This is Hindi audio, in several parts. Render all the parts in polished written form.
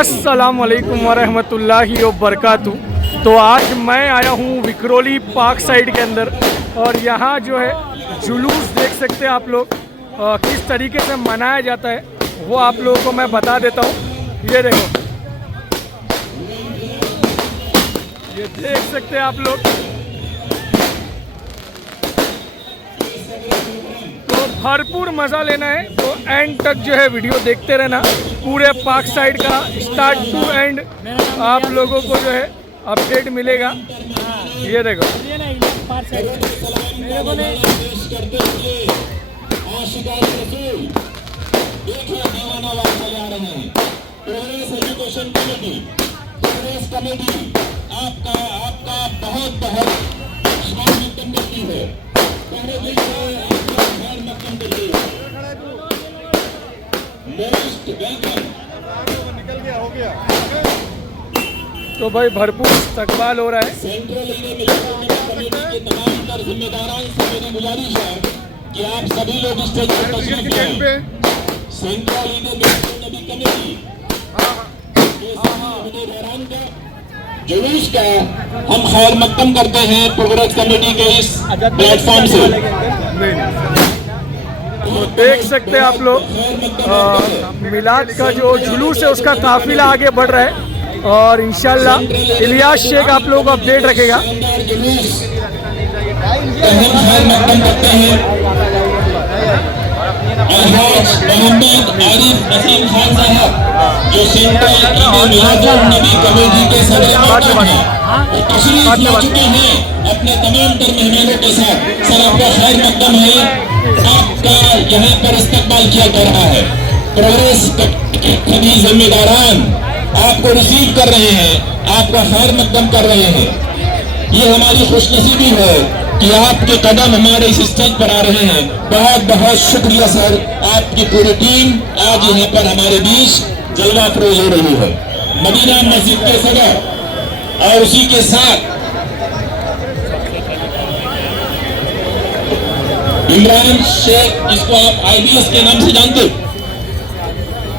अस्सलामुअलैकुम वरहमतुल्लाहि वबरकातुहू। तो आज मैं आया हूँ विक्रोली पार्क साइड के अंदर और यहाँ जो है जुलूस देख सकते हैं आप लोग किस तरीके से मनाया जाता है वो आप लोगों को मैं बता देता हूँ। ये देखो, ये देख सकते हैं आप लोग। तो भरपूर मज़ा लेना है तो एंड तक जो है वीडियो देखते रहना। पूरे पार्क साइड का स्टार्ट टू एंड आप लोगों को जो है अपडेट मिलेगा। ये देखो, आपका बहुत बहुत तो भाई भरपूर इस्तकबाल हो रहा है। सेंट्रल जिम्मेदारान से मेरी गुजारिश है कि आप सभी लोग स्टेज पर तशरीफ लाएं। सेंट्रल नबी कमेटी जुलूस का हम खैर मकदम करते हैं प्रोग्रेस कमेटी के इस प्लेटफॉर्म से। तो देख सकते हैं आप लोग मिलाद का जो जुलूस है उसका काफिला आगे बढ़ रहा है और इंशाल्लाह इलियास शेख आप लोगों को अपडेट रखेगा। जो सेंट्रल नबी कमेटी के सदर तशरीफ ला चुके हैं अपने तमाम तर मेहमानों के साथ। सर आपका खैर मकदम है, आपका यहाँ पर इस्तकबाल किया जा रहा है। प्रोग्रेस सभी जिम्मेदारान आपको रिसीव कर रहे हैं, आपका खैर मकदम कर रहे हैं। ये हमारी खुशनसीबी है कि आपके कदम हमारे इस स्टेज पर आ रहे हैं। बहुत बहुत शुक्रिया सर, आपकी पूरी टीम आज यहाँ पर हमारे बीच जलवा अफरोज हो रही है। मदीना मस्जिद के सदर और उसी के साथ इमरान शेख, जिसको आप IBS के नाम से जानते।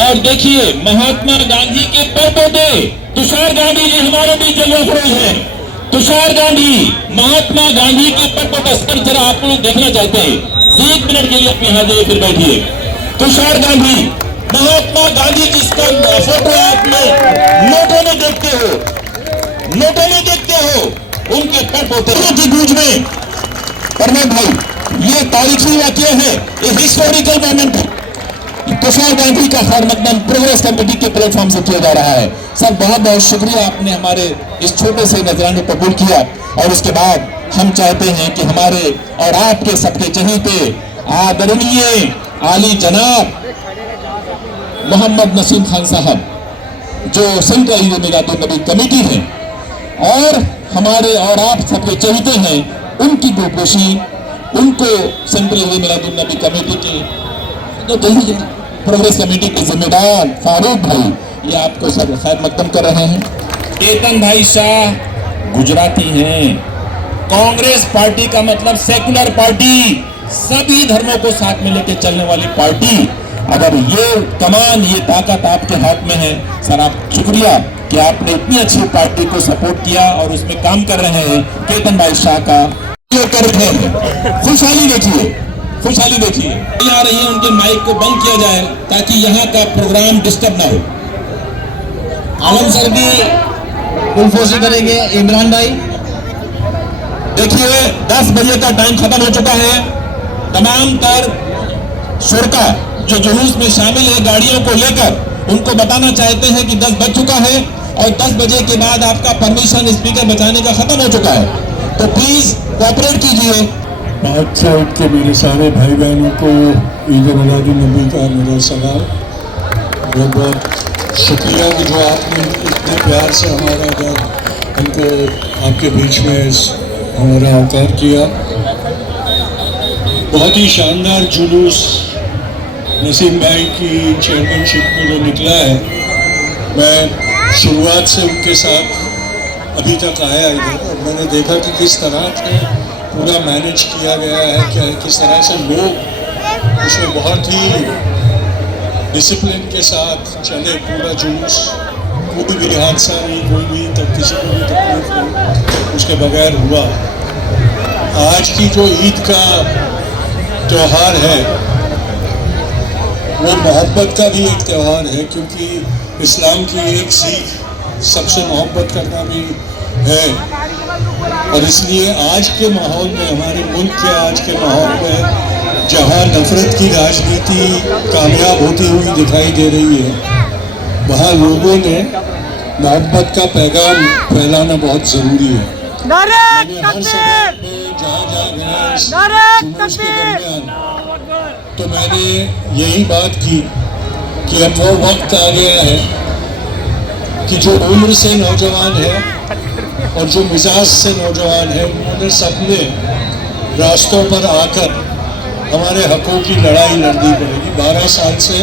और देखिए महात्मा गांधी के परपोते तुषार गांधी जी हमारे बीच जलवा अफरोज हैं। तुषार गांधी महात्मा गांधी के परपोते, सर जरा आप लोग देखना चाहते हैं, 1 मिनट के लिए आप यहाँ जाइए फिर बैठिए। तुषार गांधी महात्मा गांधी जिसका फोटो आप लोग नोटों में देखते हो, उनके परपोते की गूंज में। प्रमोद भाई, ये तारीखी वाकया है, ये हिस्टोरिकल मोमेंट है। तुषार गांधी का खैर मकदम प्रोग्रेस कमेटी के प्लेटफॉर्म से किया जा रहा है। सर बहुत बहुत शुक्रिया, आपने हमारे इस छोटे से नजराने को कबूल किया। और उसके बाद हम चाहते हैं कि हमारे और आपके सबके चहीते आदरणीय आली जनाब मोहम्मद नसीम खान साहब, जो सेंट्रल मिलादुन नबी कमेटी है और हमारे और आप सबके चहीते हैं, उनकी गोपोशी, उनको सेंट्रल मिलादुन नबी कमेटी के प्रोग्रेस कमेटी के जिम्मेदार फारूक भाई, ये आपको सब खैर मकदम कर रहे हैं। केतन भाई शाह गुजराती हैं। कांग्रेस पार्टी का मतलब सेकुलर पार्टी, सभी धर्मों को साथ में लेकर चलने वाली पार्टी। अगर ये कमान, ये ताकत आपके हाथ में है सर, आप शुक्रिया कि आपने इतनी अच्छी पार्टी को सपोर्ट किया और उसमें काम कर रहे हैं। केतन भाई शाह का कर रहे हैं। खुशहाली देखिए, खुशहाली देखिए आ रही है, उनके माइक को बंद किया जाए ताकि यहाँ का प्रोग्राम डिस्टर्ब ना हो। आलम सर भी फुलफोशी करेंगे। इमरान भाई देखिए 10 बजे का टाइम खत्म हो चुका है। तमाम तर शुरका जो जुलूस में शामिल है गाड़ियों को लेकर, उनको बताना चाहते हैं कि 10 बज चुका है और 10 बजे के बाद आपका परमिशन स्पीकर बचाने का खत्म हो चुका है, तो प्लीज कोऑपरेट कीजिए। पाक साइड के मेरे सारे भाई बहनों को ईद मिलादुन नबी का मेरा सलाम। बहुत बहुत शुक्रिया कि जो आपने इतने प्यार से हमारा घर हमको आपके बीच में हमारा आकार किया। बहुत ही शानदार जुलूस नसीम भाई की चेयरमैनशिप में जो निकला है, मैं शुरुआत से उनके साथ अभी तक आया इधर और मैंने देखा कि किस तरह से पूरा मैनेज किया गया है, क्या किस तरह से लोग उसमें बहुत ही डिसिप्लिन के साथ चले पूरा जुलूस। कोई भी हादसा नहीं, कोई भी तब किसी को भी तकलीफ नहीं, उसके बगैर हुआ। आज की जो ईद का त्यौहार है वो मोहब्बत का भी एक त्यौहार है, क्योंकि इस्लाम की एक सीख सबसे मोहब्बत करना भी है। और इसलिए आज के माहौल में, हमारे मुल्क के आज के माहौल में, जहाँ नफरत की राजनीति कामयाब होती हुई दिखाई दे रही है, वहाँ लोगों ने मोहब्बत का पैगाम फैलाना बहुत ज़रूरी है। नारे मैंने हर तकबीर! सभा में जहाँ गया इस नारे जुलूस के तकबीर! दरमियान, तो मैंने यही बात की कि अब वो वक्त आ गया है कि जो उम्र से नौजवान है और जो मिजाज से नौजवान है, उन्होंने सबने रास्तों पर आकर हमारे हकों की लड़ाई लड़नी पड़ेगी। 12 साल से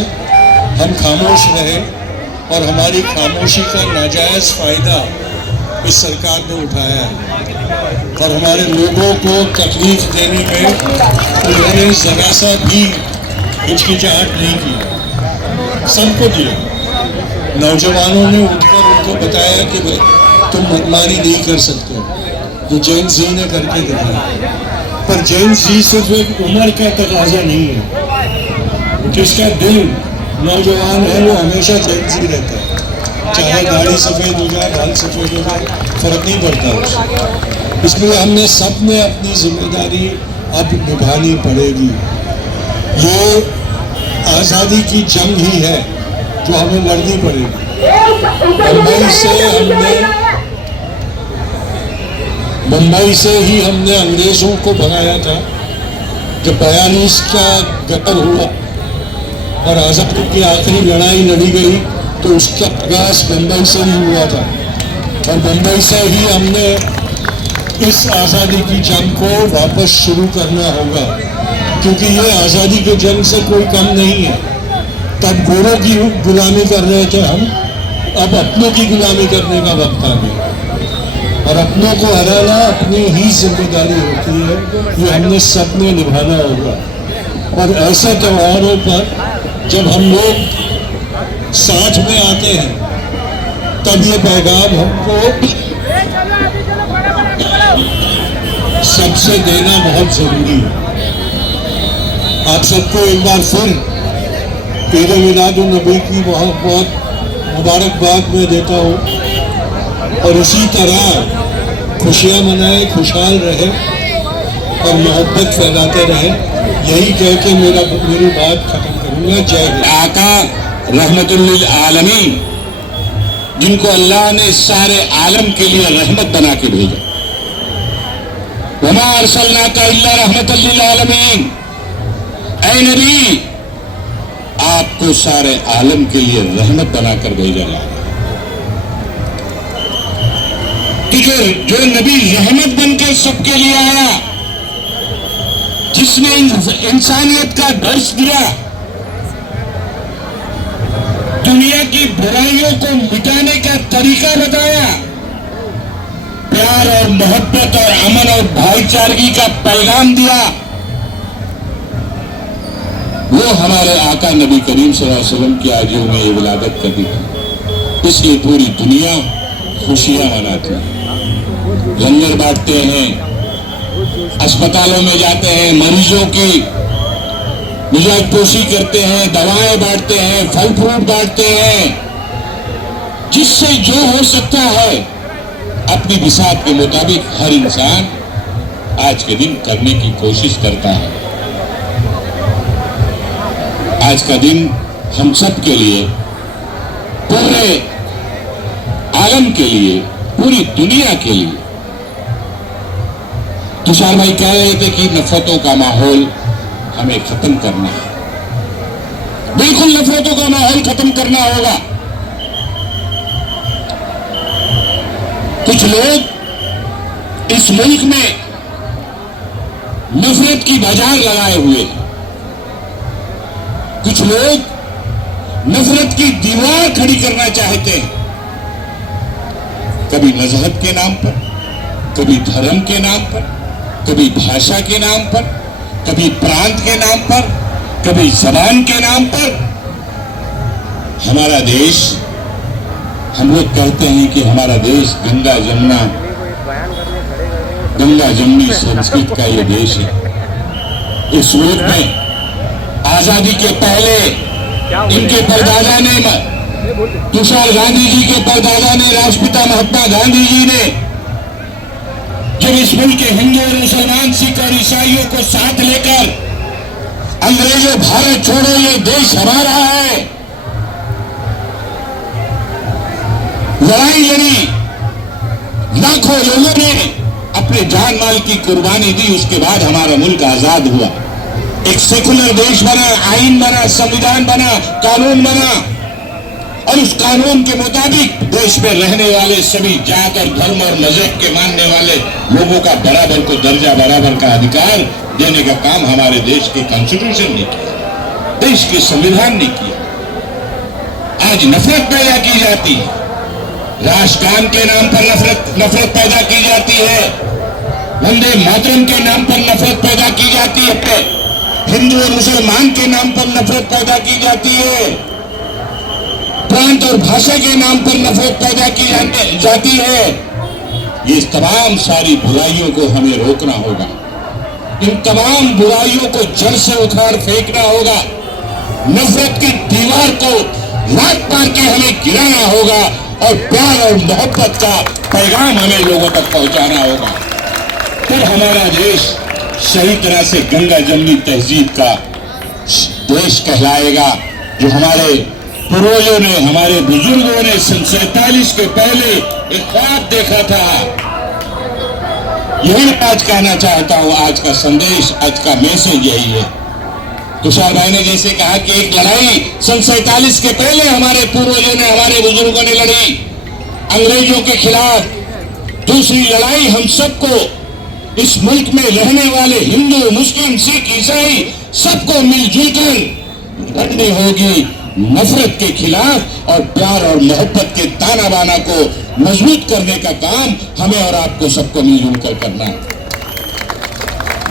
हम खामोश रहे और हमारी खामोशी का नाजायज़ फ़ायदा इस सरकार ने उठाया है और हमारे लोगों को तकलीफ देने में उन्होंने ज़रा सा भी हिचकिचाहट नहीं की। सबको दिया, नौजवानों ने उठकर उनको बताया कि तुम मनमानी नहीं कर सकते, जो जेन जी ने करके दिखाया। पर जेन जी सिर्फ एक उम्र का तकाजा नहीं है, जिसका दिल नौजवान है वो हमेशा जेन जी रहता है, चाहे दाढ़ी सफ़ेद हो जाए, बाल सफ़ेद हो जाए, फर्क नहीं पड़ता उससे। इसलिए हमने सब ने अपनी जिम्मेदारी अब निभानी पड़ेगी। ये आज़ादी की जंग ही है जो हमें लड़नी पड़ेगी। मुंबई से ही हमने अंग्रेज़ों को भगाया था। जब 42 का गदर हुआ और आज़ादी की आखिरी लड़ाई लड़ी गई, तो उसका आगाज मुंबई से ही हुआ था और मुंबई से ही हमने इस आज़ादी की जंग को वापस शुरू करना होगा, क्योंकि ये आज़ादी की जंग से कोई कम नहीं है। तब गोरों की गुलामी कर रहे थे हम, अब अपनों की गुलामी करने का वक्त आ गया और अपनों को हराना अपनी ही जिम्मेदारी होती है। ये हमने सब ने निभाना होगा। और ऐसे त्योहारों पर जब हम लोग साथ में आते हैं, तब ये पैगाम हमको सबसे देना बहुत जरूरी है। आप सबको एक बार फिर ईद मिलादुन नबी की बहुत बहुत मुबारकबाद मैं देता हूँ और इसी तरह खुशियाँ मनाए, खुशहाल रहे और मोहब्बत फैलाते रहे। यही कह के मेरी बात खत्म करूँगा। जय हिंद। आका रहमतुल लिल आलमीन, जिनको अल्लाह ने सारे आलम के लिए रहमत बना के भेजा। वमा अरसलनाका इल्ला रहमतल लिल आलमीन, ऐ नबी आपको सारे आलम के लिए रहमत बनाकर भेजा गया। कि जो नबी रहमत बनकर सबके लिए आया, जिसने इंसानियत का दर्श दिया, दुनिया की बुराइयों को मिटाने का तरीका बताया, प्यार और मोहब्बत और अमन और भाईचारगी का पैगाम दिया, वो हमारे आका नबी करीम सल्लल्लाहु अलैहि वसल्लम की आजियों में ये विलादत करती थी। इसलिए पूरी दुनिया खुशियां मनाती है, लंगर बांटते हैं, अस्पतालों में जाते हैं, मरीजों की निजातपोशी करते हैं, दवाएं बांटते हैं, फल फ्रूट बांटते हैं। जिससे जो हो सकता है अपनी बिसात के मुताबिक हर इंसान आज के दिन करने की कोशिश करता है। आज का दिन हम सब के लिए, पूरे आलम के लिए, पूरी दुनिया के लिए। तुषार भाई कह रहे थे कि नफरतों का माहौल हमें खत्म करना है। बिल्कुल नफरतों का माहौल खत्म करना होगा। कुछ लोग इस मुल्क में नफरत की बाजार लगाए हुए हैं। कुछ लोग नफरत की दीवार खड़ी करना चाहते हैं, कभी मजहब के नाम पर, कभी धर्म के नाम पर, कभी भाषा के नाम पर, कभी प्रांत के नाम पर, कभी जबान के नाम पर। हमारा देश हम लोग कहते हैं कि हमारा देश गंगा जमुनी संस्कृत का ये देश है। इस मुल्क में आजादी के पहले इनके परदादा ने, तुषार गांधी जी के परदादा ने, राष्ट्रपिता महात्मा गांधी जी ने, जब इस मुल्क के हिंदू और मुसलमान, सिख और ईसाइयों को साथ लेकर अंग्रेजों भारत छोड़ो ये देश हमारा है लड़ाई लड़ी, लाखों लोगों ने अपने जान माल की कुर्बानी दी, उसके बाद हमारा मुल्क आजाद हुआ, एक सेकुलर देश बना, आईन बना, संविधान बना, कानून बना, और उस कानून के मुताबिक देश में रहने वाले सभी जात और धर्म और मजहब के मानने वाले लोगों का बराबर को दर्जा, बराबर का अधिकार देने का काम हमारे देश के कॉन्स्टिट्यूशन ने किया, देश के संविधान ने किया। आज नफरत पैदा की जाती है, राष्ट्रगान के नाम पर नफरत पैदा की जाती है, वंदे मातरम के नाम पर नफरत पैदा की जाती है, हिंदू और मुसलमान के नाम पर नफरत पैदा की जाती है, प्रांत और भाषा के नाम पर नफरत पैदा की जाती है। ये तमाम सारी बुराइयों को हमें रोकना होगा, इन तमाम बुराइयों को जड़ से उखाड़ फेंकना होगा, नफरत की दीवार को लात मार के हमें गिराना होगा और प्यार और मोहब्बत का पैगाम हमें लोगों तक पहुंचाना होगा। फिर हमारा देश सही तरह से गंगा जमुनी तहजीब का देश कहलाएगा, जो हमारे पूर्वजों ने, हमारे बुजुर्गों ने सन 47 के पहले एक ख्वाब देखा था। यही मैं आज कहना चाहता हूं, आज का संदेश, आज का मैसेज यही है। तुषार भाई ने जैसे कहा कि एक लड़ाई सन 47 के पहले हमारे पूर्वजों ने, हमारे बुजुर्गों ने लड़ी अंग्रेजों के खिलाफ, दूसरी लड़ाई हम सबको इस मुल्क में रहने वाले हिंदू, मुस्लिम, सिख, ईसाई सबको मिलजुल कर लड़नी होगी नफरत के खिलाफ, और प्यार और मोहब्बत के ताना बाना को मजबूत करने का काम हमें और आपको सबको मिलजुल कर करना है।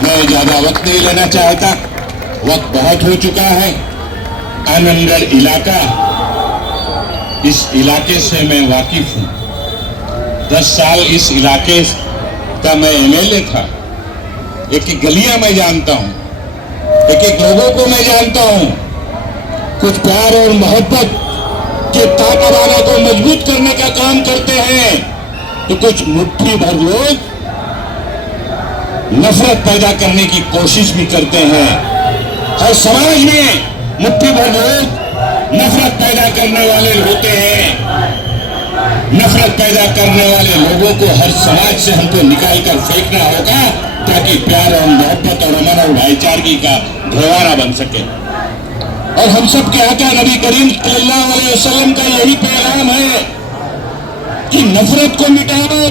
मैं ज्यादा वक्त नहीं लेना चाहता, वक्त बहुत हो चुका है। आनंदगढ़ इलाका, इस इलाके से मैं वाकिफ हूं, 10 साल इस इलाके का मैं एमएलए था, एक गलियां मैं जानता हूं, एक लोगों को मैं जानता हूं। कुछ प्यार और मोहब्बत के ताना बाना को मजबूत करने का काम करते हैं, तो कुछ मुट्ठी भर लोग नफरत पैदा करने की कोशिश भी करते हैं। हर समाज में मुट्ठी भर लोग नफरत पैदा करने वाले होते हैं। नफरत पैदा करने वाले लोगों को हर समाज से हमको निकाल कर फेंकना होगा, ताकि प्यार और मोहब्बत और अमन और भाईचारगी का गहवारा बन सके। और हम सब के आका नबी करीम सल्लल्लाहु अलैहि वसल्लम का यही पैगाम है कि नफरत को मिटाओ,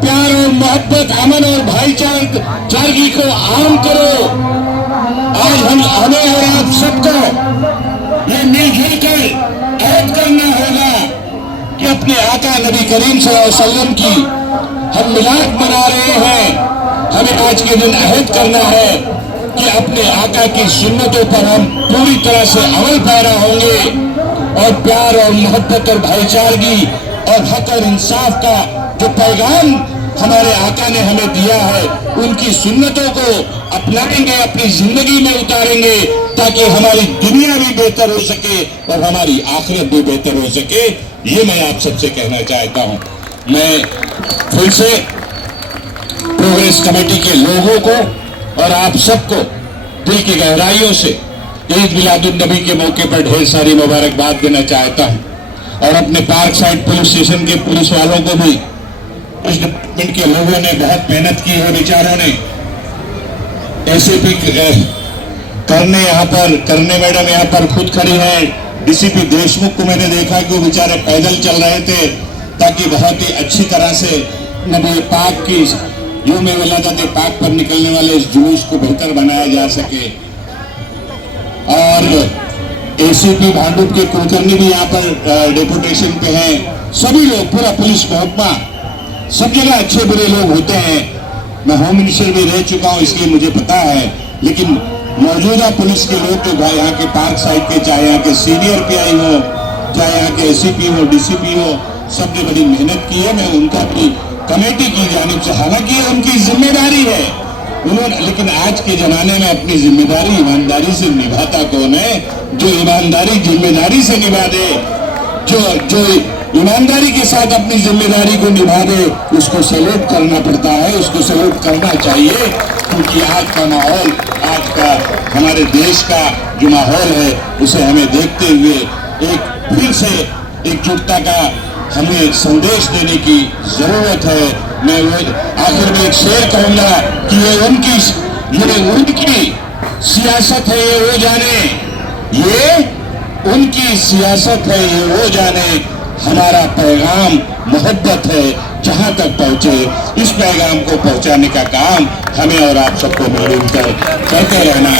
प्यार और मोहब्बत, अमन और भाईचारगी को आम करो। आज हमें और आप सबको ये मिलजुल कर ऐद करना होगा कि अपने आका नबी करीम सल्लल्लाहु अलैहि वसल्लम की हम मिलाद मना रहे हैं। हमें आज के दिन अहद करना है कि अपने आका की सुन्नतों पर हम पूरी तरह से अमल पैरा होंगे, और प्यार और मोहब्बत और भाईचारगी और हक और इंसाफ का जो पैगाम हमारे आका ने हमें दिया है, उनकी सुन्नतों को अपनाएंगे, अपनी जिंदगी में उतारेंगे, ताकि हमारी दुनिया भी बेहतर हो सके और हमारी आखिरत भी बेहतर हो सके। ये मैं आप सबसे कहना चाहता हूं। मैं फिर से प्रोग्रेस कमेटी के लोगों को और आप सबको दिल की गहराइयों से ईद मिलादुन नबी के मौके पर ढेर सारी मुबारकबाद देना चाहता हूं, और अपने पार्क साइड पुलिस स्टेशन के पुलिस वालों को भी, उस डिपार्टमेंट के लोगों ने बहुत मेहनत की है, बेचारों ने एसीपी करने मैडम यहाँ पर खुद खड़ी है। डीसीपी देशमुख को मैंने देखा कि वो बेचारे पैदल चल रहे थे, ताकि बहुत ही अच्छी तरह से नबी पाक की यूं में वलादत पाक पर निकलने वाले इस जुलूस को बेहतर बनाया जा सके। और एसीपी भांडुप के कुलकर्णी भी यहाँ पर डेपुटेशन पे हैं। सभी लोग, पूरा पुलिस महकमा, सब जगह अच्छे बुरे लोग होते हैं। मैं होम मिनिस्टर भी रह चुका हूँ, इसलिए मुझे पता है, लेकिन मौजूदा पुलिस के लोग जो यहाँ के पार्क साइड के, चाहे यहाँ के सीनियर पीआई हो, चाहे यहाँ के एसीपी हो, डीसीपी हो, सबने बड़ी मेहनत की है। मैं उनका अपनी कमेटी की जानिब से, हालांकि ये उनकी जिम्मेदारी है, उन्होंने, लेकिन आज के जमाने में अपनी जिम्मेदारी ईमानदारी से निभाता कौन है? जो ईमानदारी जिम्मेदारी से निभा दे, जो ईमानदारी के साथ अपनी जिम्मेदारी को निभा दे, उसको सैल्यूट करना पड़ता है, उसको सैल्यूट करना चाहिए। क्योंकि आज का माहौल, आज का हमारे देश का जो माहौल है, उसे हमें देखते हुए एक फिर से एकजुटता का हमें एक संदेश देने की जरूरत है। मैं आखिर में एक शेर कहूंगा कि ये उनकी सियासत है, ये वो जाने, ये उनकी सियासत है, ये वो जाने। हमारा पैगाम मोहब्बत है, जहां तक पहुंचे, इस पैगाम को पहुंचाने का काम हमें और आप सबको मिलकर करते रहना है।